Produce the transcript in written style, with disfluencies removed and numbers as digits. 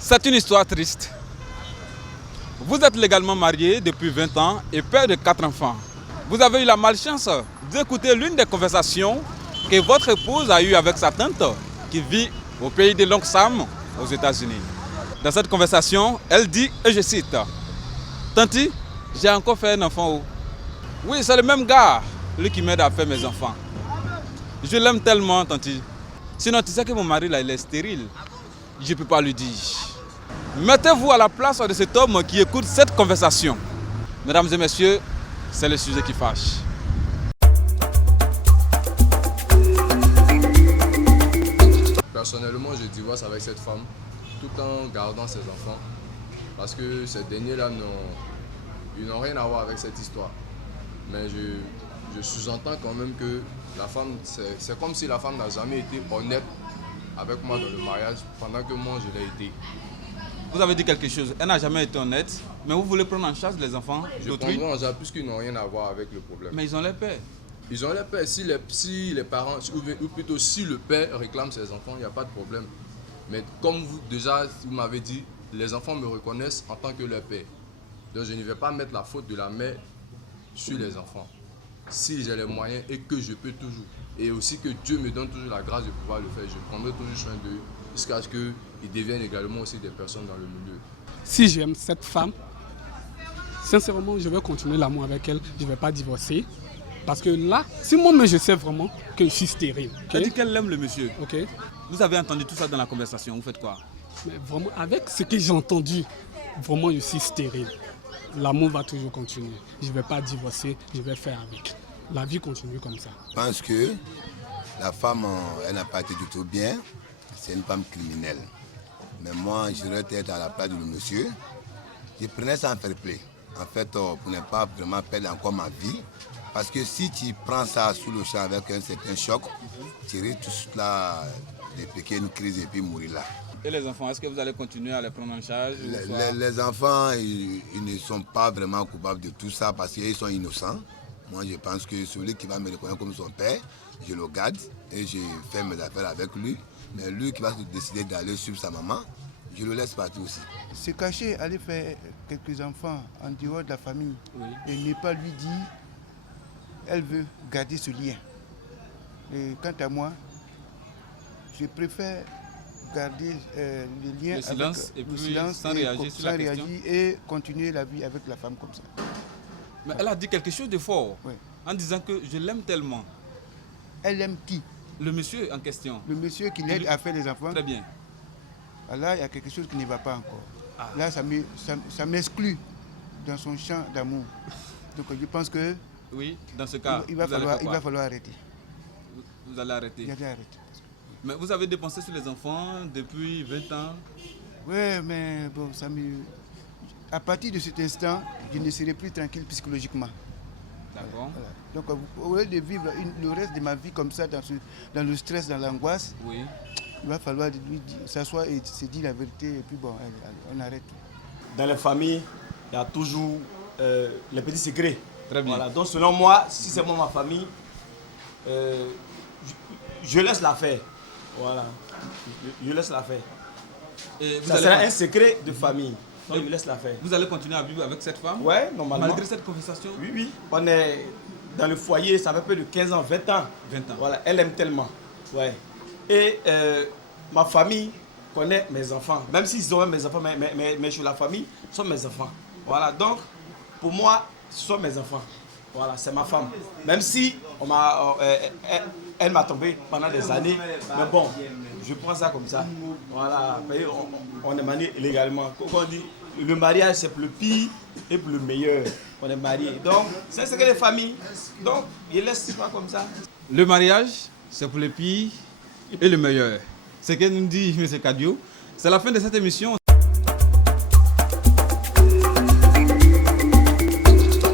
C'est une histoire triste. Vous êtes légalement marié depuis 20 ans et père de 4 enfants. Vous avez eu la malchance d'écouter l'une des conversations que votre épouse a eues avec sa tante qui vit au pays de l'oncle Sam aux États-Unis. Dans cette conversation, elle dit, et je cite, « Tanti, j'ai encore fait un enfant. Oui, c'est le même gars, lui qui m'aide à faire mes enfants. Je l'aime tellement, Tanti. Sinon, tu sais que mon mari, là, il est stérile. Je ne peux pas lui dire. » Mettez-vous à la place de cet homme qui écoute cette conversation. Mesdames et messieurs, c'est le sujet qui fâche. Personnellement, je divorce avec cette femme tout en gardant ses enfants parce que ces derniers-là n'ont rien à voir avec cette histoire. Mais je sous-entends quand même que la femme, c'est comme si la femme n'a jamais été honnête avec moi dans le mariage pendant que moi je l'ai été. Vous avez dit quelque chose, elle n'a jamais été honnête, mais vous voulez prendre en charge les enfants d'autrui? Je prendrai en charge puisqu'ils n'ont rien à voir avec le problème. Mais ils ont les pères. Ils ont les pères. Si les parents, ou plutôt si le père réclame ses enfants, il n'y a pas de problème. Mais comme vous m'avez dit, les enfants me reconnaissent en tant que leur père. Donc je ne vais pas mettre la faute de la mère sur les enfants. Si j'ai les moyens et que je peux toujours. Et aussi que Dieu me donne toujours la grâce de pouvoir le faire. Je prendrai toujours soin d'eux jusqu'à ce qu'ils deviennent également aussi des personnes dans le milieu. Si j'aime cette femme, sincèrement, je vais continuer l'amour avec elle. Je ne vais pas divorcer. Parce que là, si moi-même je sais vraiment que je suis stérile. Okay? Elle dit qu'elle aime le monsieur. Okay? Vous avez entendu tout ça dans la conversation, vous faites quoi? Mais vraiment, avec ce que j'ai entendu, vraiment je suis stérile. L'amour va toujours continuer. Je ne vais pas divorcer, je vais faire avec. La vie continue comme ça. Je pense que la femme, elle n'a pas été du tout bien. C'est une femme criminelle. Mais moi, je devrais être à la place du monsieur. Je prenais ça en fair play. En fait, pour ne pas vraiment perdre encore ma vie. Parce que si tu prends ça sous le champ avec un certain choc, tu risques tout cela de piquer une crise et puis mourir là. Et les enfants, est-ce que vous allez continuer à les prendre en charge? Les enfants, ils ne sont pas vraiment coupables de tout ça parce qu'ils sont innocents. Moi, je pense que celui qui va me reconnaître comme son père, je le garde et je fais mes affaires avec lui. Mais lui qui va décider d'aller suivre sa maman, je le laisse partir aussi. Se cacher, aller faire quelques enfants en dehors de la famille, oui, et ne pas lui dire, elle veut garder ce lien. Et quant à moi, je préfère garder le lien, le silence, avec et puis le silence sans réagir sur la question. Et continuer la vie avec la femme comme ça. Mais elle a dit quelque chose de fort, oui, en disant que je l'aime tellement. Elle aime qui? Le monsieur en question. Le monsieur qui l'aide à faire les enfants. Très bien. Là, il y a quelque chose qui ne va pas encore. Ah. Là, ça m'exclut dans son champ d'amour. Donc je pense que oui, dans ce cas, il va falloir arrêter. Vous allez arrêter. Il allait arrêter. Mais vous avez dépensé sur les enfants depuis 20 ans. Oui, mais bon, à partir de cet instant, je ne serai plus tranquille psychologiquement. D'accord. Voilà. Donc, au lieu de vivre le reste de ma vie comme ça, dans le stress, dans l'angoisse, oui, il va falloir lui s'asseoir et se dire la vérité et puis bon, on arrête. Dans les familles, il y a toujours les petits secrets. Très bien. Voilà. Donc selon moi, si c'est moi ma famille, je laisse la faire. Voilà. Je laisse la faire. Et ça sera un secret de famille. Donc je laisse la faire. Vous allez continuer à vivre avec cette femme? Oui, normalement. Malgré cette conversation? Oui, oui. On est dans le foyer, ça fait plus de 15 ans, 20 ans. 20 ans. Voilà, elle aime tellement. Ouais. Et ma famille connaît mes enfants. Même s'ils ont mes enfants, mais sur la famille, ce sont mes enfants. Voilà, donc pour moi, ce sont mes enfants. Voilà, c'est ma femme. Même si elle m'a trompé pendant des années, mais bon, je prends ça comme ça. Voilà, on est marié légalement. Quand on dit le mariage, c'est pour le pire et pour le meilleur. On est marié. Donc, c'est ce que les familles. Donc, je laisse ça comme ça. Le mariage, c'est pour le pire et le meilleur. C'est ce que nous dit M. Kadio. C'est la fin de cette émission.